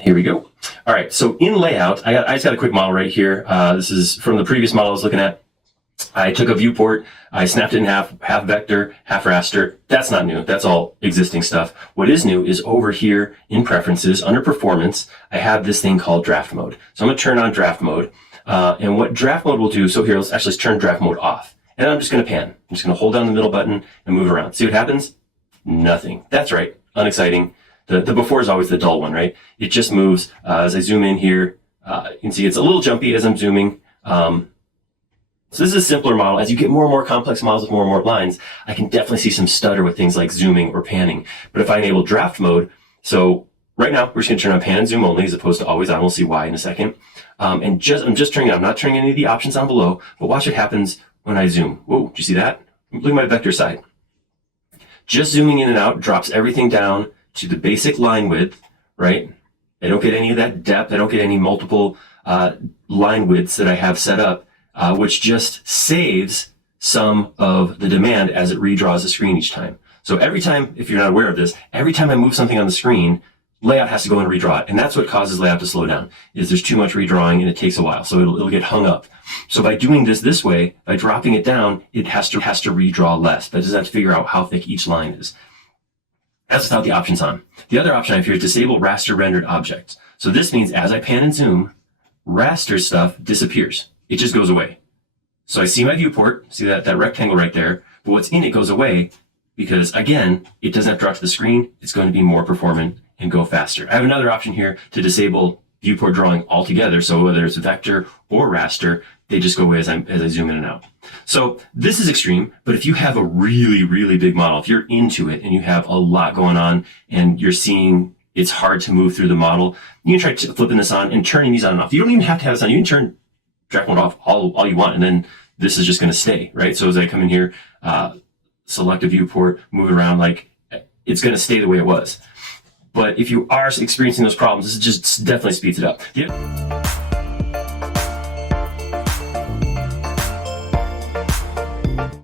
Here we go. All right, so in layout, I just got a quick model right here. This is from the previous model I was looking at. I took a viewport, I snapped it in half vector, half raster. That's not new. That's all existing stuff. What is new is over here in preferences, under performance, I have this thing called draft mode. So I'm going to turn on draft mode. And what draft mode will do, so here, let's turn draft mode off. And I'm just going to pan. I'm just going to hold down the middle button and move around. See what happens? Nothing. That's right. Unexciting. The before is always the dull one, right? It just moves. As I zoom in here, you can see it's a little jumpy as I'm zooming. So this is a simpler model. As you get more and more complex models with more and more lines, I can definitely see some stutter with things like zooming or panning. But if I enable draft mode, so right now we're just going to turn on pan and zoom only as opposed to always on. We'll see why in a second. I'm just turning it on. I'm not turning any of the options on below, but watch what happens when I zoom. Whoa, did you see that? Look at my vector side. Just zooming in and out drops everything down to the basic line width, right? I don't get any of that depth. I don't get any multiple line widths that I have set up, which just saves some of the demand as it redraws the screen each time. So every time, if you're not aware of this, every time I move something on the screen, layout has to go and redraw it. And that's what causes layout to slow down, is there's too much redrawing and it takes a while. So it'll get hung up. So by doing this way, by dropping it down, it has to redraw less. But it doesn't have to figure out how thick each line is. That's without the options on. The other option I have here is disable raster rendered objects. So this means as I pan and zoom, raster stuff disappears. It just goes away. So I see my viewport, see that rectangle right there, but what's in it goes away because, again, it doesn't have to drop to the screen. It's going to be more performant and go faster. I have another option here to disable viewport drawing altogether. So whether it's vector or raster, they just go away as I zoom in and out. So this is extreme, but if you have a really, really big model, if you're into it and you have a lot going on and you're seeing it's hard to move through the model, you can try flipping this on and turning these on and off. You don't even have to have this on. You can turn draft mode off all you want, and then this is just going to stay, right? So as I come in here, select a viewport, move it around, like it's going to stay the way it was. But if you are experiencing those problems, this just definitely speeds it up.